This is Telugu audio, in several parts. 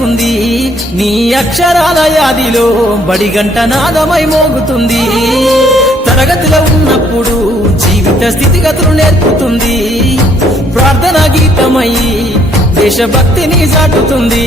వయసులోనే నీ అక్షరాల యాదిలో బడిగంట నాదమై మోగుతుంది. తరగతిలో ఉన్నప్పుడు జీవిత స్థితిగతులు నేర్పుతుంది. ప్రార్థన గీతమై దేశభక్తిని చాటుతుంది.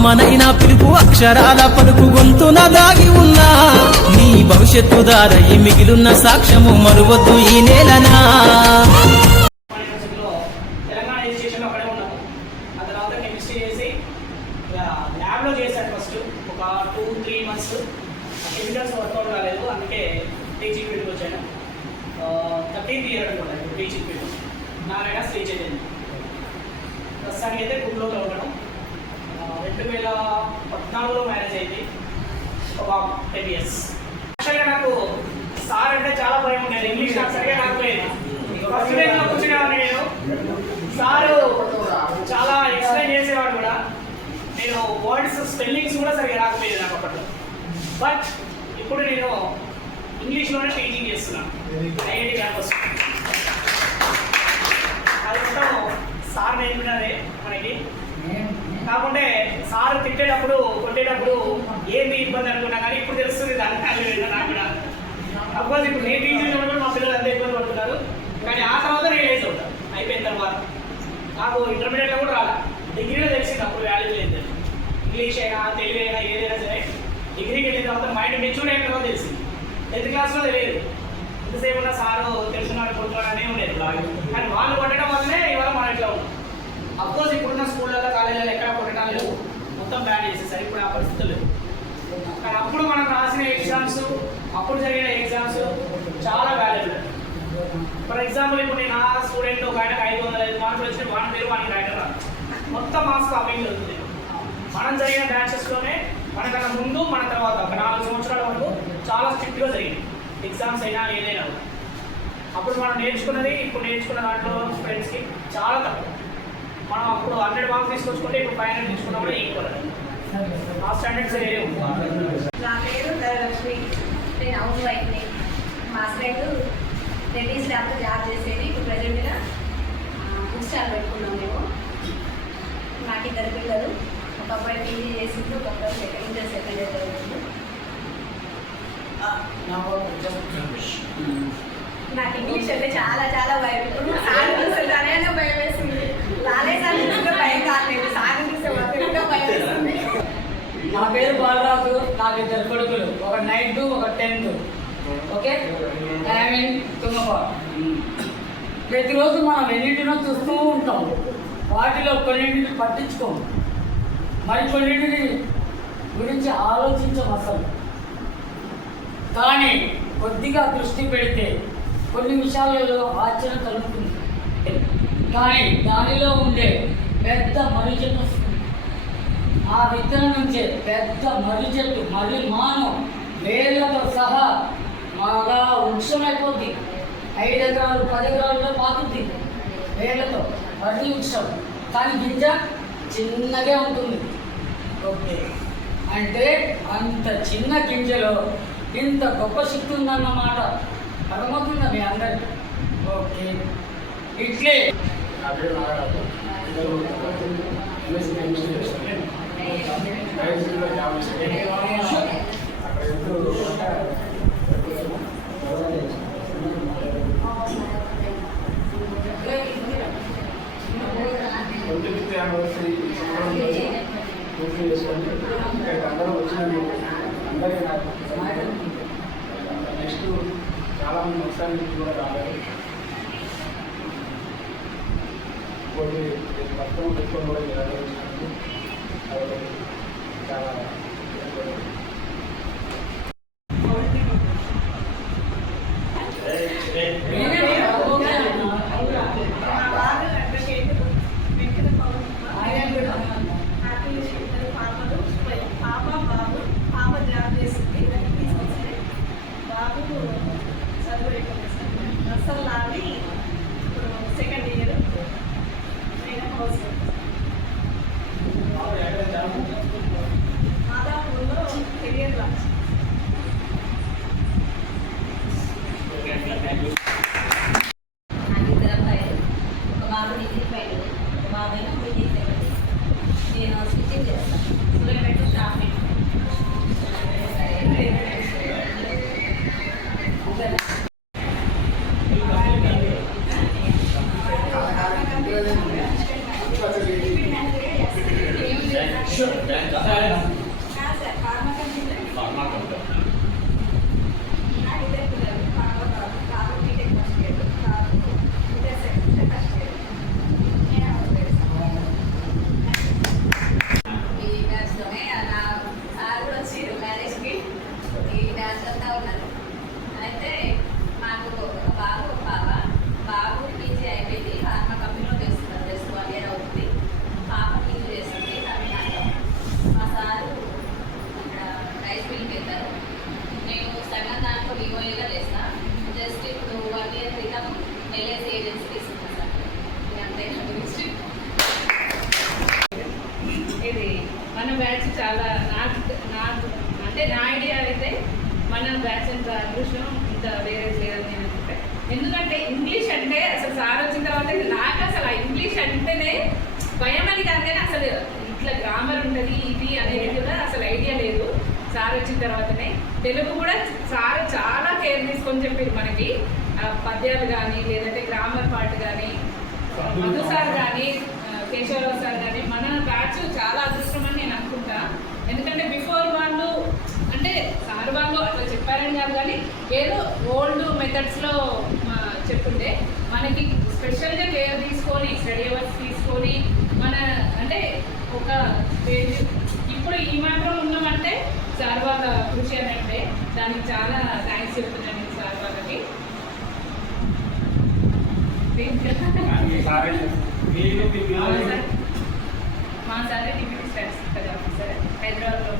అమ్మనైనా పిలుపు అక్షరాల పలుకు గొంతున దాగి ఉన్నా. నీ భవిష్యత్తు దారయి మిగిలున్న సాక్ష్యము మరువద్దు ఈ నేలనా యూనివర్సిటీలో తెలంగాణ ఎడ్యుకేషన్లో అక్కడే ఉన్నాము ఆ తర్వాత కెమిస్ట్రీ చేసి ఇక ల్యాబ్లో చేశాను ఫస్ట్ ఒక two three months chemicals workout కాలేదు అందుకే టీచింగ్ ఫీల్డ్కి వచ్చాను థర్టీన్త్ ఇయర్ అనుకుంటా ఇప్పుడు టీచింగ్ ఫీల్డ్ నారాయణ శ్రీ చైతన్య ప్రస్తుతానికి అయితే గుడ్లోలో ఉండడం ఆ, రెండు వేల పద్నాలుగులో మ్యారేజ్ అయింది ఒక యాక్చువల్గా నాకు సార్ అంటే చాలా భయం ఉండేది. ఇంగ్లీష్ నాకు సరిగా రాకపోయేది ఫస్ట్ బెంచ్లో కూర్చునేవాడిని నేను. సారు చాలా ఎక్స్ప్లెయిన్ చేసేవాడు కూడా. నేను వర్డ్స్ స్పెల్లింగ్స్ కూడా సరిగా రాకపోయేది నాకు అప్పట్లో. బట్ ఇప్పుడు నేను ఇంగ్లీష్లోనే టీచింగ్ చేస్తున్నాను. IIT campus. అది మొత్తం సార్ నేర్పినదే మనకి. కాకుంటే సార్ తిట్టేటప్పుడు కొట్టేటప్పుడు ఏమి ఇబ్బంది అనుకున్నా కానీ ఇప్పుడు తెలుస్తుంది దాని నాకు కూడా. అఫ్కోర్స్ ఇప్పుడు నేను టీచర్ కూడా మా పిల్లలు అంతే ఇబ్బంది పడుతున్నారు. కానీ ఆ తర్వాత రియలైజ్ అవుతాను అయిపోయిన తర్వాత. నాకు ఇంటర్మీడియట్లో కూడా రాలే. డిగ్రీలో తెలిసింది అప్పుడు వాల్యూ లేదు. ఇంగ్లీష్ అయినా తెలుగు అయినా ఏదైనా సరే. డిగ్రీకి వెళ్ళిన తర్వాత మైండ్ మెచ్యూర్ అయిన తర్వాత తెలిసింది. టెన్త్ క్లాస్లో తెలియదు. ఎంతసేపు ఉన్న సారు తెలుసున్నాడు కొడుతున్నాడనే ఉండేది కానీ వాళ్ళు కొట్టడం వల్లనే ఇవాళ మన ఇట్లా ఉన్నాం? అఫ్కోర్స్ ఇప్పుడున్న స్కూళ్ళల్లో కాలేజీలలో ఎక్కడ కొట్టడం లేవు మొత్తం బ్యాన్ చేసేసారు. ఇప్పుడు ఆ పరిస్థితులు లేవు. కానీ అప్పుడు మనం రాసిన ఎగ్జామ్స్ అప్పుడు జరిగిన ఎగ్జామ్స్ చాలా వాల్యుబుల్ ఫర్ ఎగ్జాంపుల్ ఇప్పుడు నేను నా స్టూడెంట్ ఒక ఆయనకు ఐదు వందల ఐదు మార్కులు వచ్చిన వాడి పేరు వాడికి రాయడం రాదు. మొత్తం మార్క్స్ కాపీలు జరుగుతుంది మనం జరిగిన బ్యాచెస్లోనే మనకన్నా ముందు మన తర్వాత ఒక నాలుగు సంవత్సరాల వరకు చాలా స్ట్రిక్ట్గా జరిగింది. ఎగ్జామ్స్ అయినా ఏదైనా అప్పుడు మనం నేర్చుకున్నది ఇప్పుడు నేర్చుకున్న దాంట్లో ఫ్రెండ్స్కి చాలా తక్కువ. మనం అప్పుడు హండ్రెడ్ మార్క్స్ తీసుకొచ్చుకుంటే ఇప్పుడు ఫైవ్ హండ్రెడ్ తీసుకున్నా కూడా ఈక్వల్ నా పేరు ధనలక్ష్మి. నేను హౌస్ వైఫ్ని. మా హస్బెండ్ రెడ్డి స్టాఫ్ జాబ్ చేసేది ఇప్పుడు ప్రజెంట్గా బుక్ స్టాల్ పెట్టుకున్నాం మేము. నాకు ఇద్దరు పిల్లలు. ఒక అబ్బాయి పీజీ చేసిండు ఒక అబ్బాయి సెకండ్ ఇంటర్ సెకండ్ ఇయర్ చదువుతుంది నాకు ఇంగ్లీష్ అంటే చాలా చాలా భయం. ఇప్పుడు సార్ చూస్తే తనైనా భయం వేస్తుంది లాలే సార్ చూస్తే భయం కాలేదు. సార్ చూస్తే మాత్రం ఇంకా భయం వేస్తుంది నా పేరు బాలరాజు నాకు ఇద్దరు కొడుకులు. ఒక నైన్త్ ఒక tenth okay I mean Tungapadu ప్రతిరోజు మనం ఎన్నింటినో చూస్తూ ఉంటాం. వాటిలో కొన్నింటిని పట్టించుకోం. మరి కొన్నింటిని గురించి ఆలోచించం అసలు. కానీ కొద్దిగా దృష్టి పెడితే కొన్ని విషయాలలో ఆశ్చర్యం కలుగుతుంది. కానీ దానిలో ఉండే పెద్ద మర్రి చెట్టు వస్తుంది. ఆ విత్తనం నుంచే పెద్ద మర్రి చెట్టు మర్రి మాను వేళ్ళతో సహా బాగా అయిపోద్ది ఐదు ఎకరాలు పది ఎకరాలలో పాకుద్ది వేళ్ళతో మర్రి వృక్షం కానీ గింజ చిన్నగా ఉంటుంది. ఓకే. అంటే అంత చిన్న గింజలో ఇంత గొప్ప శక్తి ఉందన్నమాట. అర్థమవుతుందా మీ అందరికి. ఓకే. ఇట్లే. అందరూ వచ్చిన అందరికీ ఇద్దరు చాలామంది వస్తానికి కూడా రాలేదు ఇంకోటి మొత్తం పెట్టుకొని కూడా నిర్వహించినందుకు అది చాలా పాప బాబు పాప జాబ్ చేసింది అని ఇప్పుడు సెకండ్ ఇయర్ నేను హౌస్ మాదాపూర్లో కెరియర్ లాంచ్ నాకు ఇద్దరు అబ్బాయిలు ఒక బాబు డిగ్రీ ఫైల్ ఒక బాబు అయినా బీటెక్ సెకండ్ నేను స్టిచ్చింగ్ చేస్తాను సూర్యపేట షాప్ ఈ బ్యాచ్లోనే నా సార్ కూడా వచ్చారు మ్యారేజ్కి ఈ బ్యాచ్ అంతా ఉన్నారు. అయితే మాకు ఒక బాబు ఒక పాప బాబు పీజీ అయిపోయింది. ఫార్మా కంపెనీలో చేస్తున్నారు జస్ట్ వన్ ఇయర్ అవుతుంది. పాప పీజీ చేస్తుంది. తమిళనాడులో మా సారు రైస్ మిల్కి వెళ్తారు. నేను సగం దాంట్లో వివోఏగా చేస్తా జస్ట్ ఇప్పుడు వన్ ఇయర్ క్రితం ఎల్ఐసి ఏజెన్సీ తీసుకున్నాను సార్. ఇది అంతే నా గురించి? ఇది మన బ్యాచ్ చాలా నాకు నాకు అంటే నా ఐడియా అయితే మన బ్యాచ్ అంత అదృష్టం ఇంత వేరే లేదని నేను అనుకుంటా. ఎందుకంటే ఇంగ్లీష్ అంటే అసలు సార్ వచ్చిన తర్వాత నాకు అసలు ఆ ఇంగ్లీష్ అంటేనే భయం అని కాదు కానీ అసలు ఇట్లా గ్రామర్ ఉంటుంది ఇది అనేది కూడా అసలు ఐడియా లేదు. సార్ వచ్చిన తర్వాతనే. తెలుగు కూడా సార్ చాలా కేర్ తీసుకొని చెప్పారు మనకి. పద్యాలు కానీ లేదంటే గ్రామర్ పార్ట్ కానీ మధు సార్ కానీ కేశవరావు సార్ కానీ మన బ్యాచ్ చాలా అదృష్టం అని నేను అనుకుంటా ఎందుకంటే బిఫోర్ వాళ్ళు అంటే వాళ్ళు అట్లా చెప్పారని కాదు కానీ ఏదో ఓల్డ్ మెథడ్స్లో చెప్తుంటే మనకి స్పెషల్గా కేర్ తీసుకొని స్టడీ అవర్స్ తీసుకొని మన అంటే ఒక స్టేజ్ ఇప్పుడు ఈ మాత్రం ఉన్నామంటే సార్ వాళ్ళ కృషి అని అంటే దానికి చాలా థ్యాంక్స్ చెప్తున్నాను నేను సార్ వాళ్ళకి. మా సార్ డిగ్రీ స్టడీస్ కదా సార్ హైదరాబాద్లో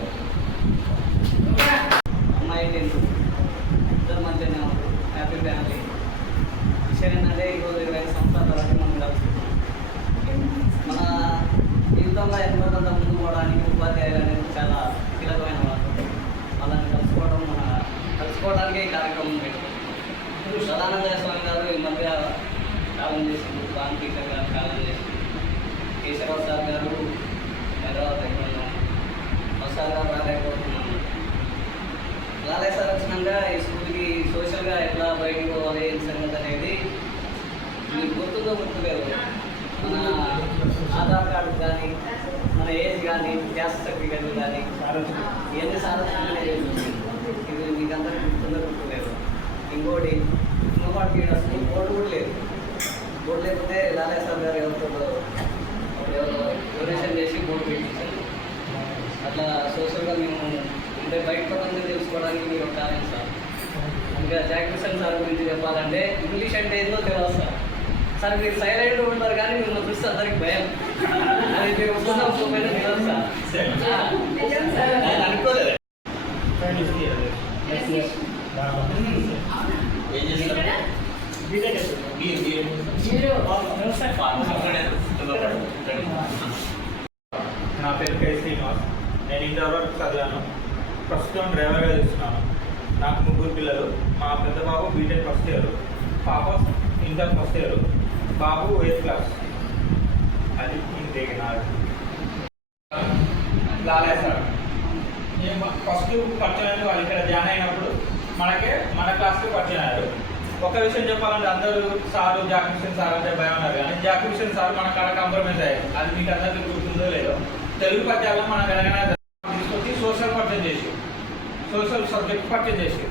Lord. కానీ మన ఏజ్ కానీ గ్యాస్ సర్టిఫికెట్లు కానీ ఇవన్నీ సారథ్యంగానే ఇది మీకు అందరూ గుర్తుందో ఇంకోటి ఇంకోటి ఈడ అసలు బోర్డు కూడా లేదు. బోర్డు లేకపోతే లాలే సార్ గారు ఎవరితో డొనేషన్ చేసి బోర్డు పెట్టించారు అట్లా సోషల్గా మేము అంటే బయట ప్రపంచం తెలుసుకోవడానికి మీరు ఒక కారణం సార్. ఇంకా జాక్రిసన్ సార్ గురించి చెప్పాలంటే ఇంగ్లీష్ అంటే ఏందో తెలియదు సార్. సార్ మీరు సైలెంట్ ఉంటారు కానీ మిమ్మల్ని చూస్తే అందరికి భయం. అది మీరు ఒప్పుకుందాం ఒప్పుకోకపోయినా తెలియదు సార్. ఆ, నిజం సార్. నేను అనుకోలేదు ఏం చేస్తారు మీరు? మీరు నా పేరు కే శ్రీనివాస్. నేను ఇంటర్ వరకు చదివాను. ప్రస్తుతం డ్రైవర్గా చేస్తున్నాను. నాకు ముగ్గురు పిల్లలు. మా పెద్ద బాబు బీటెక్ ఫస్ట్ ఇయర్. పాప ఇంటర్ ఫస్ట్ ఇయర్. బాబు ఎయిత్ క్లాస్ అది ఇంతే నాది సార్ నేను ఫస్ట్ పరిచయం వాళ్ళు ఇక్కడ జాయిన్ అయినప్పుడు మనకే మన క్లాస్కి పరిచయం అయ్యారు. ఒక విషయం చెప్పాలంటే అందరూ సారు జాకిషన్ సార్ అంటే భయం ఉన్నారు కానీ జాకిషన్ సార్ మన కాడ కాంప్రమైజ్ అయ్యారు. అది మీకు అందరికీ గుర్తుందో లేదో. తెలుగు పద్యాల్లో మనం ఎలాగైనా తీసుకొచ్చి సోషల్ పరిచయం చేసి సోషల్ సబ్జెక్ట్ పరిచయం చేసి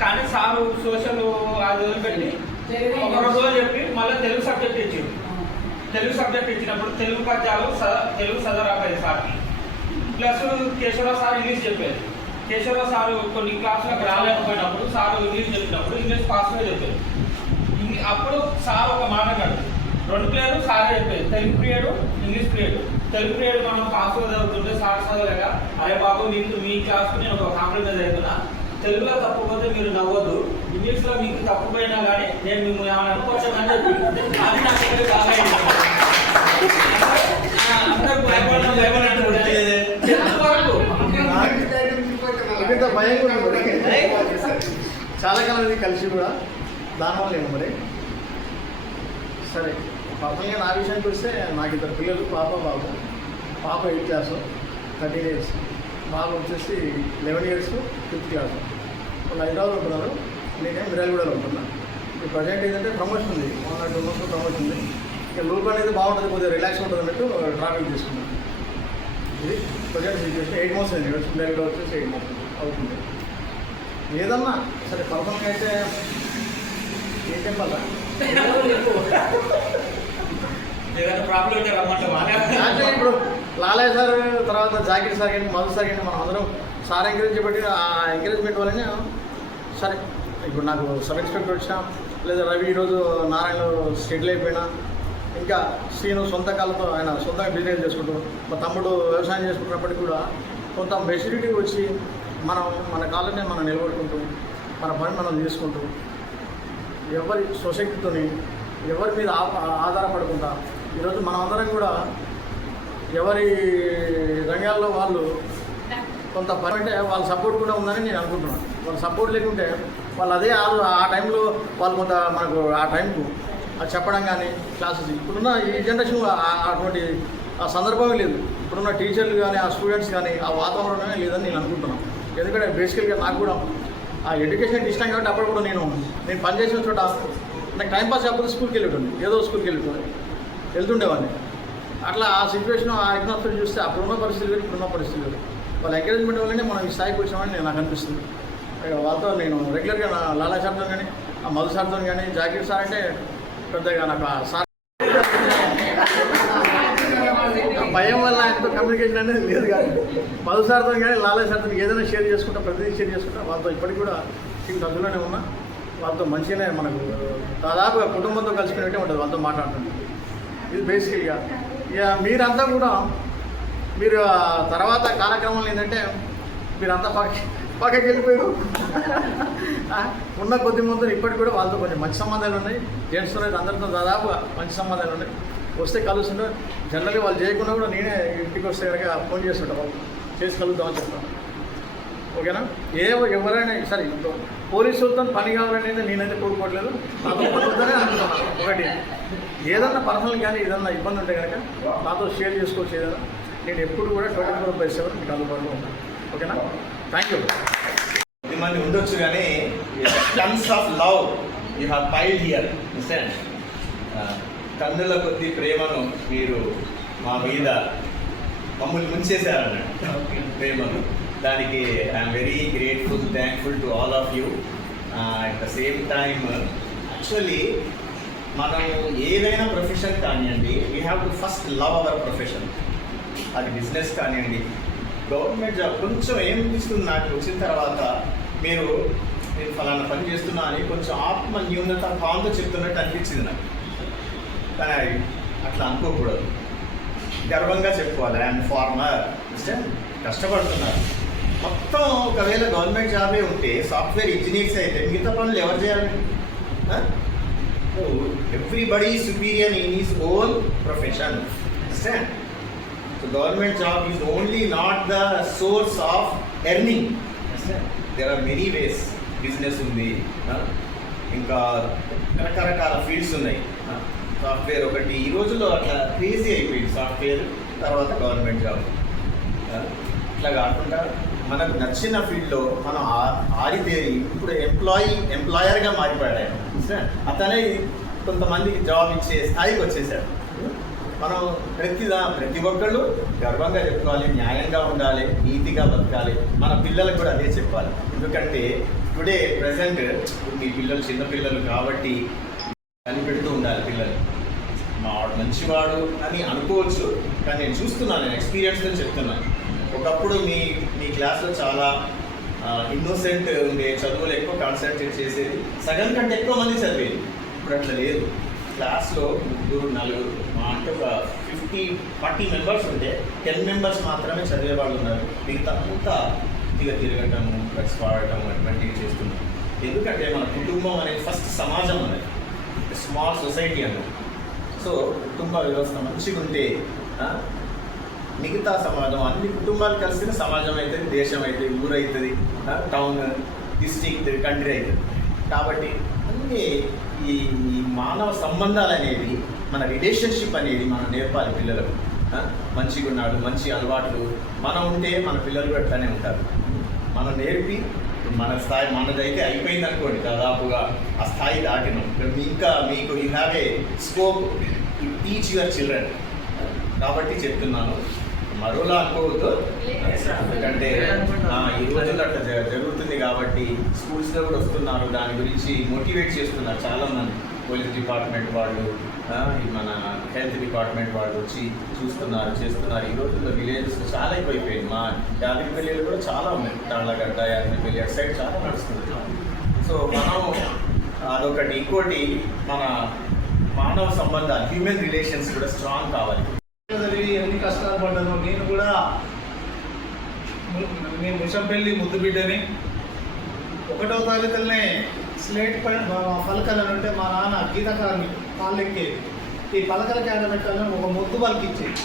కానీ సారు సోషల్ అది వదిలిపెట్టి ఒక రెండు రోజులు చెప్పి మళ్ళీ తెలుగు సబ్జెక్ట్ ఇచ్చింది తెలుగు సబ్జెక్ట్ ఇచ్చినప్పుడు తెలుగు పద్యాలు తెలుగు సదరాపేది సార్కి ప్లస్ కేశవరావు సార్ ఇంగ్లీష్ చెప్పేది. కేశవరావు సార్ కొన్ని క్లాసులకు రాలేకపోయినప్పుడు సార్ ఇంగ్లీష్ చెప్పినప్పుడు ఇంగ్లీష్ చెప్పేది. ఇంగ్- అప్పుడు సార్ ఒక మాట అన్నాడు. రెండు పీరియడ్ సారే చెప్పేది. Telugu period English period. Telugu period మనం పాస్గా చదువుతుంటే సార్ చదవలేక అరే బాబు మీకు మీ క్లాస్కు నేను ఒక కాంప్రమైజ్ అవుతున్నా తెలుగులో తప్పుపోతే మీరు నవ్వద్దు. ఇంగ్లీష్లో మీకు తప్పుపోయినా కానీ నేను మిమ్మల్ని ఏమైనా అనుకోవచ్చని చెప్పి అది నాకు బాగా అందరూ భయపడడం భయపడడం భయం కూడా చాలా కాలం ఇది కలిసి కూడా దానివల్ల ఏమో మరి. సరే పర్సనల్గా నా విషయానికి వస్తే నాకు ఇద్దరు పిల్లలు పాప బాబు. పాప ఎయిత్ క్లాసు థర్టీన్ ఇయర్స్. బాబు వచ్చేసి లెవెన్ ఇయర్స్ ఫిఫ్త్ క్లాస్. వాళ్ళు హైదరాబాద్ ఉంటున్నారు. నేనేం మిరాయిగూడలో ఉంటున్నా ఇప్పుడు ప్రజెంట్ ఏంటంటే ప్రమోషన్ ఉంది. One not two months promotion ఉంది. ఇక లూప్ అనేది బాగుంటుంది కొద్దిగా రిలాక్స్ ఉంటుంది అన్నట్టు ట్రావెల్ తీసుకున్నాను ఇది ప్రజెంట్ సిచ్యువేషన్ ఎయిట్ మంత్స్ అయింది. మిరాయిగూడ వచ్చేసి ఎయిట్ మంత్స్ అవుతుంది. ఏదన్నా సరే పర్సనల్గా అయితే ఏం చెప్పాలా? ఇప్పుడు లాలయ్య సార్ తర్వాత జాకిర్ సార్ కానీ మధు సార్ కానీ మనం అందరం సార్ ఎంకరేజ్ పెట్టి ఆ ఎంకరేజ్మెంట్ వల్లనే సరే ఇప్పుడు నాకు సబ్ ఇన్స్పెక్టర్ వచ్చినా లేదా రవి ఈరోజు నారాయణ సెటిల్ అయిపోయినా ఇంకా శ్రీను సొంత కాలతో ఆయన సొంతంగా బిజినెస్ చేసుకుంటూ మా తమ్ముడు వ్యవసాయం చేసుకుంటున్నప్పటికీ కూడా కొంత మెచ్యూరిటీ వచ్చి మనం మన కాళ్ళనే మనం నిలబడుకుంటూ మన పని మనం చేసుకుంటూ ఎవరి సొసైటీతోని ఎవరి మీద ఆధారపడకుండా ఈరోజు మనమందరం కూడా ఎవరి రంగాల్లో వాళ్ళు కొంత పని అంటే వాళ్ళ సపోర్ట్ కూడా ఉందని నేను అనుకుంటున్నాను. వాళ్ళ సపోర్ట్ లేకుంటే వాళ్ళు అదే ఆ- ఆ టైంలో వాళ్ళు కొంత మనకు ఆ టైంకు అది చెప్పడం కానీ క్లాసెస్ ఇప్పుడున్న ఈ జనరేషన్ అటువంటి ఆ సందర్భమే లేదు. ఇప్పుడున్న టీచర్లు కానీ ఆ స్టూడెంట్స్ కానీ ఆ వాతావరణమే లేదని నేను అనుకుంటున్నాను. ఎందుకంటే బేసికల్గా నాకు కూడా ఆ ఎడ్యుకేషన్ ఇష్టం కాబట్టి అప్పుడు కూడా నేను నేను పనిచేసిన చోట నాకు టైం పాస్ కాకపోతే స్కూల్కి వెళ్ళేటండి ఏదో స్కూల్కి వెళ్ళిపోయి వెళ్తుండేవాడిని. అట్లా ఆ సిచ్యువేషన్ ఆ ఎగ్జామ్స్ చూస్తే అప్పుడున్న పరిస్థితి ఇప్పుడున్న పరిస్థితులు వాళ్ళ ఎంకరేజ్మెంట్ వల్లనే మనం ఈ స్థాయికి వచ్చామని నాకు అనిపిస్తుంది. వాళ్ళతో నేను రెగ్యులర్గా నా లాలా సార్తో కానీ ఆ మధు సార్తో కానీ జాకీర్ సార్ అంటే పెద్దగా నాకు ఆ సార్ ఆ భయం వల్ల ఆయనతో కమ్యూనికేషన్ అనేది లేదు కానీ మధు సార్తో కానీ లాలా సార్తో ఏదైనా షేర్ చేసుకుంటా ప్రతిదీ షేర్ చేసుకుంటా వాళ్ళతో ఇప్పటికి కూడా టీం టచ్లోనే ఉన్నా. వాళ్ళతో మంచిగానే మనకు దాదాపుగా కుటుంబంతో కలిసిపోయినట్టే ఉంటుంది వాళ్ళతో మాట్లాడుతుంది ఇది బేసికల్గా ఇక మీరంతా కూడా మీరు తర్వాత కార్యక్రమాలు ఏంటంటే మీరంతా పక్క పక్కకి వెళ్ళిపోయారు. ఉన్న కొద్ది ముందు ఇప్పటికి కూడా వాళ్ళతో కొంచెం మంచి సంబంధాలు ఉన్నాయి. జెంట్స్తో అయితే అందరితో దాదాపుగా మంచి సంబంధాలు ఉన్నాయి. వస్తే కలుస్తుంటే జనరల్గా వాళ్ళు చేయకుండా కూడా నేనే ఇంటికి వస్తే కనుక ఫోన్ చేస్తుంటా వాళ్ళు చేసి కలుద్దామని చెప్తాను. ఓకేనా? ఏ ఎవరైనా సరే ఇప్పుడు పోలీసులతో పని కావాలనేది నేనైతే కోరుకోవట్లేదు. నాతో అనుకుంటున్నాను ఒకటి ఏదన్నా పర్సనల్ కానీ ఏదన్నా ఇబ్బంది ఉంటే కనుక నాతో షేర్ చేసుకోవచ్చు ఏదైనా. నేను ఎప్పుడు కూడా ట్వంటీ ఫోర్ బై సెవెన్ మీకు అందుబాటులో ఉంటాను. ఓకేనా? థ్యాంక్ యూ మంది ఉండొచ్చు కానీ tons of love you have piled here understand కన్నుల కొద్ది ప్రేమను మీరు మా మీద మమ్మల్ని ముంచేశారన్నట్టు ప్రేమను. దానికి I'm very grateful thankful to all of you at the same time actually మనం ఏదైనా ప్రొఫెషన్ కానివ్వండి we have to first love our profession అది బిజినెస్ కానివ్వండి గవర్నమెంట్ జాబ్ కొంచెం ఏం నాకు వచ్చిన తర్వాత మీరు నేను ఫలానా పని చేస్తున్నా అని కొంచెం ఆత్మ న్యూనత భావంతో చెప్తున్నట్టు అనిపించింది నాకు. కానీ అట్లా అనుకోకూడదు. గర్వంగా చెప్పుకోవాలి. అండ్ ఫార్మర్ కష్టపడుతున్నారు. మొత్తం ఒకవేళ గవర్నమెంట్ జాబే ఉంటే సాఫ్ట్వేర్ ఇంజనీర్స్ అయితే మిగతా పనులు ఎవరు చేయాలి? Everybody superior in is own profession understand So government job is only not the source of earning. There are many ways. Business ఉంది ఇంకా రకరకాల ఫీల్డ్స్ ఉన్నాయి సాఫ్ట్వేర్ ఒకటి. ఈ రోజుల్లో అట్లా క్రేజీ అయిపోయింది సాఫ్ట్వేర్ తర్వాత గవర్నమెంట్ జాబ్ ఇట్లా కాకుండా మనకు నచ్చిన ఫీల్డ్లో మనం ఆరితేరి ఇప్పుడు ఎంప్లాయీ ఎంప్లాయర్గా మారిపోయాడు ఆయన? అతనే కొంతమందికి జాబ్ ఇచ్చే స్థాయికి వచ్చేసాడు. మనం ప్రతిదా ప్రతి ఒక్కళ్ళు గర్వంగా చెప్పుకోవాలి న్యాయంగా ఉండాలి నీతిగా బతకాలి. మన పిల్లలకు కూడా అదే చెప్పాలి. ఎందుకంటే టుడే ప్రజెంట్ మీ పిల్లలు చిన్నపిల్లలు కాబట్టి కనిపెడుతూ ఉండాలి పిల్లలు మా వాడు మంచివాడు అని అనుకోవచ్చు కానీ నేను చూస్తున్నాను నేను ఎక్స్పీరియన్స్తో చెప్తున్నాను. ఒకప్పుడు మీ మీ క్లాస్లో చాలా ఇన్నోసెంట్ ఉండే చదువులు ఎక్కువ కాన్సన్ట్రేట్ చేసేది. సగం కంటే ఎక్కువ మంది చదివేది. ఇప్పుడు అట్లా లేదు. క్లాస్లో ముగ్గురు నలుగురు మా అంటే ఒక ఫిఫ్టీ ఫార్టీ మెంబర్స్ ఉంటే టెన్ మెంబర్స్ మాత్రమే చదివే వాళ్ళు ఉన్నారు. మిగతా అంతా ఇక తిరగటము డ్రగ్స్ వాడటం అటువంటివి చేస్తున్నాం ఎందుకంటే మన కుటుంబం అనేది ఫస్ట్ సమాజం అనేది స్మాల్ సొసైటీ అన్నది. సో కుటుంబ వ్యవస్థ మంచిగా ఉంటే మిగతా సమాజం అన్ని కుటుంబాలు కలిసిన సమాజం అవుతుంది దేశం అవుతుంది ఊరు అవుతుంది టౌన్ డిస్ట్రిక్ట్ కంట్రీ అవుతుంది కాబట్టి అన్నీ ఈ ఈ మానవ సంబంధాలు అనేవి మన రిలేషన్షిప్ అనేది మనం నేర్పాలి పిల్లలకు. మంచిగా ఉన్నాడు మంచి అలవాట్లు. మనం ఉంటే మన పిల్లలు కూడా అట్లానే ఉంటారు. మనం నేర్పి మన స్థాయి మనదైతే అయిపోయింది అనుకోండి దాదాపుగా ఆ స్థాయి దాటినాం. ఇంకా మీకు you have a scope teach your children కాబట్టి చెప్తున్నాను. మరోలా అనుకోవద్దు ఎందుకంటే ఈ రోజుల్లో అట్లా జరుగుతుంది కాబట్టి స్కూల్స్లో కూడా వస్తున్నారు. దాని గురించి మోటివేట్ చేస్తున్నారు చాలా మంది పోలీస్ డిపార్ట్మెంట్ వాళ్ళు మన హెల్త్ డిపార్ట్మెంట్ వాళ్ళు వచ్చి చూస్తున్నారు చేస్తున్నారు. ఈ రోజుల్లో విలేజెస్ చాలా ఎక్కువైపోయింది మా యాదగిరిపల్లిలో కూడా చాలా ఉన్నాయి. తాళ్ళగడ్డ యాదగిరిపల్లి అటు సైడ్ చాలా నడుస్తుంది. సో మనం అదొకటి. ఇంకోటి మన మానవ సంబంధాలు హ్యూమన్ రిలేషన్స్ కూడా స్ట్రాంగ్ కావాలి. ఎన్ని కష్టాలు పడ్డాను నేను కూడా నేను ముషంపల్లి ముద్దు బిడ్డని. ఒకటో తరగతిలోనే స్లేట్ పైన పలకలు అని మా నాన్న గీతకాన్ని కాళ్ళెక్కేది ఈ పలకల కేట పెట్టాలని ఒక ముద్దు పలికిచ్చేది.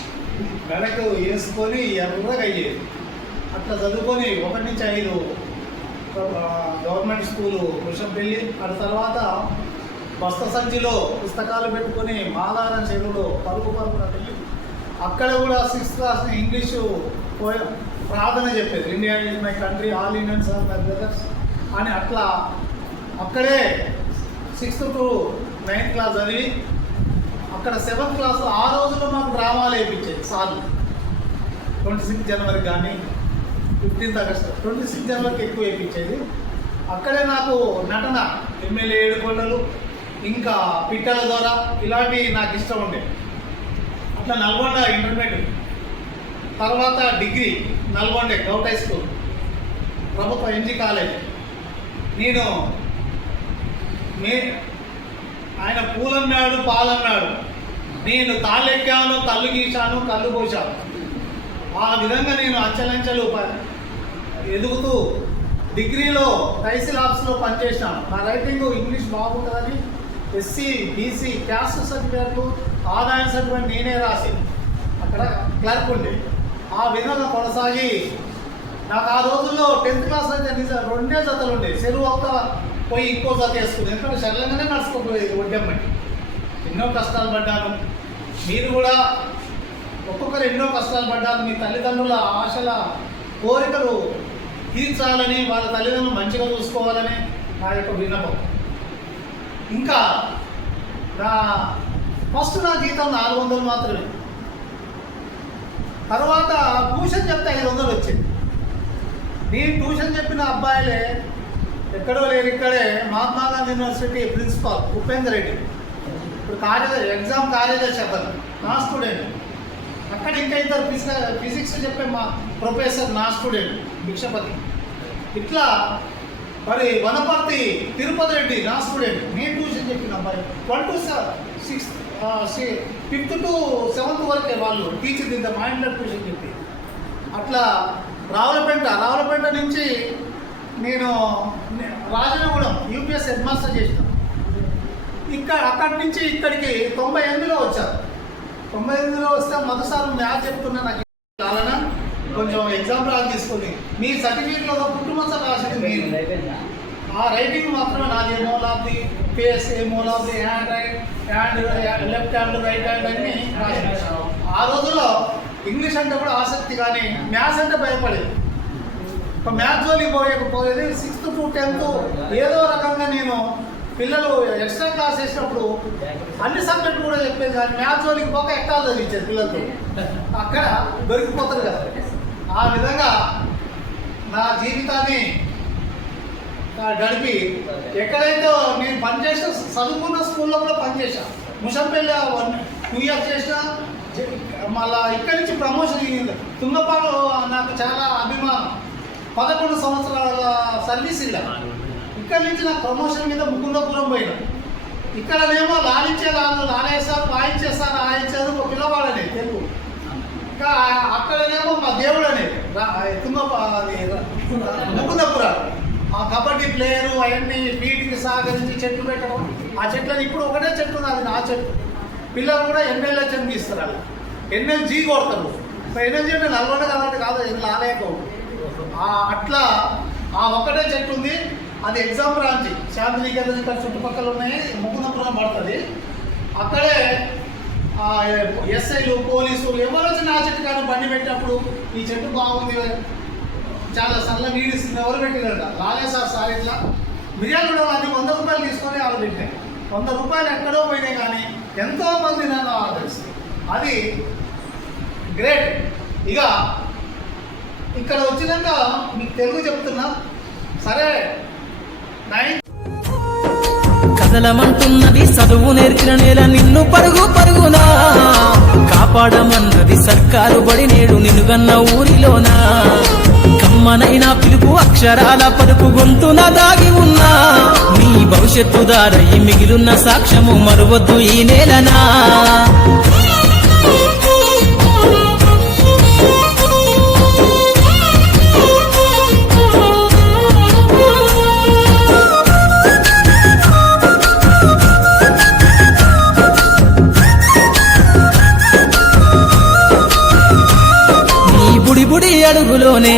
మెడకు వేసుకొని ఎర్రగా అయ్యేది. అట్లా చదువుకొని ఒకటి నుంచి ఐదు గవర్నమెంట్ స్కూలు ముషంపల్లి ఆ తర్వాత బస్త సంచిలో పుస్తకాలు పెట్టుకొని మాలారం చెరువులో పరుగు పలుకు వెళ్ళి అక్కడ కూడా సిక్స్త్ క్లాస్ ఇంగ్లీషు ప్రార్థన చెప్పేది. India is my country all Indians are my brothers అని అట్లా అక్కడే సిక్స్త్ టు నైన్త్ క్లాస్ చదివి అక్కడ సెవెంత్ క్లాస్ ఆ రోజుల్లో మాకు డ్రామాలు వేయించేది సార్లు. ట్వంటీ సిక్స్ జనవరి కానీ ఫిఫ్టీన్త్ ఆగస్ట్ ట్వంటీ సిక్స్ జనవరికి ఎక్కువ వేయించేది అక్కడే నాకు నటన ఎమ్మెల్యే ఏడుకొండలు ఇంకా పిట్టల ద్వారా ఇలాంటివి నాకు ఇష్టం ఉండేది అట్లా నల్గొండ ఇంటర్మీడియట్. తర్వాత degree Nalgonda govt high school. ప్రభుత్వ ఎంజీ కాలేజ్. నేను మే ఆయన పూలన్నాడు పాలన్నాడు. నేను తాళెక్కాను కళ్ళు గీశాను కళ్ళు పోశాను. ఆ విధంగా నేను అంచెలంచెలు ఎదుగుతూ డిగ్రీలో తహసీల్ ఆఫీస్లో పనిచేసినాను నా రైటింగ్ ఇంగ్లీష్ బాగుంటుందని ఎస్సీ బీసీ క్యాస్ట్ సర్టిఫికేట్లు ఆదాయ సర్టిఫికేట్ నేనే రాసి అక్కడ క్లర్క్ ఉండే ఆ విధంగా కొనసాగి నాకు ఆ రోజుల్లో టెన్త్ క్లాస్ అయితే నిజం రెండే జతలు ఉండే. చెరువు అవతల పోయి ఇంకో జత వేసుకుంది. ఎందుకంటే సరళంగానే నడుచుకోపోయేది ఒడ్డమ్మటి ఎన్నో కష్టాలు పడ్డాను. మీరు కూడా ఒక్కొక్కరు ఎన్నో కష్టాలు పడ్డారు. మీ తల్లిదండ్రుల ఆశల కోరికలు తీర్చాలని వాళ్ళ తల్లిదండ్రులు మంచిగా చూసుకోవాలని నా యొక్క విన్నపం. ఇంకా నా ఫస్ట్ నా జీతం నాలుగు వందలు మాత్రమే. తర్వాత ట్యూషన్ చెప్తే ఐదు వందలు వచ్చింది. నేను ట్యూషన్ చెప్పిన అబ్బాయిలే ఎక్కడో లేరు ఇక్కడే మహాత్మా గాంధీ యూనివర్సిటీ ప్రిన్సిపాల్ ఉపేందర్ రెడ్డి. ఇప్పుడు కార్యదర్శి ఎగ్జామ్ కార్యదర్శి అతను నా స్టూడెంట్. అక్కడ ఇంకా ఇద్దరు ఫిజిక్స్ ఫిజిక్స్ చెప్పే మా ప్రొఫెసర్ నా స్టూడెంట్ భిక్షపతి. ఇట్లా మరి వనపర్తి తిరుపతి రెడ్డి నా స్టూడెంట్. నేను ట్యూషన్ చెప్పిన అబ్బాయి. One to sixth. Fifth to seventh వరకే వాళ్ళు టీచర్ ఇంత మా ఇంట్లో ట్యూషన్ చెప్పి. అట్లా రావులపేట రావులపేట నుంచి నేను రాజనగూడెం యూపీఎస్ హెడ్ మాస్టర్ చేసిన. ఇక్కడ అక్కడి నుంచి ఇక్కడికి తొంభై ఎనిమిదిలో వచ్చారు తొంభై ఎనిమిదిలో వస్తే మొదటిసారి మ్యాథ్ చెప్తున్నా నాకు. చాలనా కొంచెం ఎగ్జామ్ రాసి తీసుకుని. మీ సర్టిఫికేట్లో పుట్టుమచ్చ రాసింది మీరు. ఆ రైటింగ్ మాత్రమే నాది a mole of the face a mole of the hand right hand left hand right hand అన్ని రాసిన ఆ రోజుల్లో ఇంగ్లీష్ అంటే కూడా ఆసక్తి కానీ మ్యాథ్స్ అంటే భయపడేది. మ్యాథ్స్ జోలికి పోయకపోయేది సిక్స్త్ టు టెన్త్ ఏదో రకంగా నేను పిల్లలు ఎక్స్ట్రా క్లాస్ వేసినప్పుడు అన్ని సబ్జెక్టులు కూడా చెప్పేది కానీ మ్యాథ్స్ వాళ్ళకి పోక ఎక్కాలు చదివించారు పిల్లలతో. అక్కడ దొరికిపోతుంది కదా. ఆ విధంగా నా జీవితాన్ని గడిపి. ఎక్కడైతే నేను పనిచేసిన చదువుకున్న స్కూల్లో కూడా పనిచేసా ముషంపల్లి వన్ టూ ఇయర్స్ చేసిన మళ్ళా ఇక్కడి నుంచి ప్రమోషన్ అయ్యింది తుంగపాడు నాకు చాలా అభిమానం పదకొండు సంవత్సరాల సర్వీస్ ఇలా ఇక్కడి నుంచి నాకు ప్రమోషన్ మీద ముకుందపురం పోయినా. ఇక్కడనేమో లాలించే లాలు లాలేసారు వాయించేస్తారు ఆయించేది ఒక పిల్లవాడనే తెలుగు. ఇంకా అక్కడనేమో మా దేవుడు అనేది తుంగపా అది ఆ కబడ్డీ ప్లేయర్ అవన్నీ వీటికి సహకరించి చెట్లు పెట్టడం. ఆ చెట్లని ఇప్పుడు ఒకటే చెట్టు ఉంది అది నా చెట్టు. పిల్లలు కూడా ఎన్ఎల్ఏ చెట్టు తీస్తారు అలా ఎన్ఎల్జీ కొడతారు. ఎన్ఎల్జీ అంటే నల్గొండ కాబట్టి కాదు ఎన్ని లాలేక అట్లా ఆ ఒక్కటే చెట్టు ఉంది. అది ఎగ్జామ్ బ్రాంచ్. శాంతినికేతన్ ఇక్కడ చుట్టుపక్కల ఉన్నాయి. ముకుందపురం పడుతుంది. అక్కడే ఎస్ఐలు పోలీసులు ఎవరు వచ్చి నా చెట్టు కానీ బండి పెట్టినప్పుడు ఈ చెట్టు బాగుంది. చాలా సల్ల నీడిస్తుంది ఎవరు పెట్టినారు రాలే సార్ సార్ ఇట్లా. బిర్యానీ కూడా అన్ని వంద రూపాయలు తీసుకొని వాళ్ళు పెట్టాయి వంద రూపాయలు ఎక్కడో పోయినాయి కానీ ఎంతో మంది నన్ను ఆర్డర్స్ అది గ్రేట్. ఇక ఇక్కడ వచ్చినాక మీకు తెలుగు చెప్తున్నా. సరే. నైన్ కదలమంటున్నది చదువు నేర్చిన నేల నిన్ను పరుగు పరుగునా. కాపాడమన్నది సర్కారు బడి నేడు నిన్నుగన్న ఊరిలోనా. అమ్మనైనా పిలుపు అక్షరాల పలుకు గొంతున దాగి ఉన్నా. నీ భవిష్యత్తు దారయి మిగిలున్న సాక్ష్యము మరువద్దు ఈ నేలనా? నీ బుడి బుడి అడుగులోనే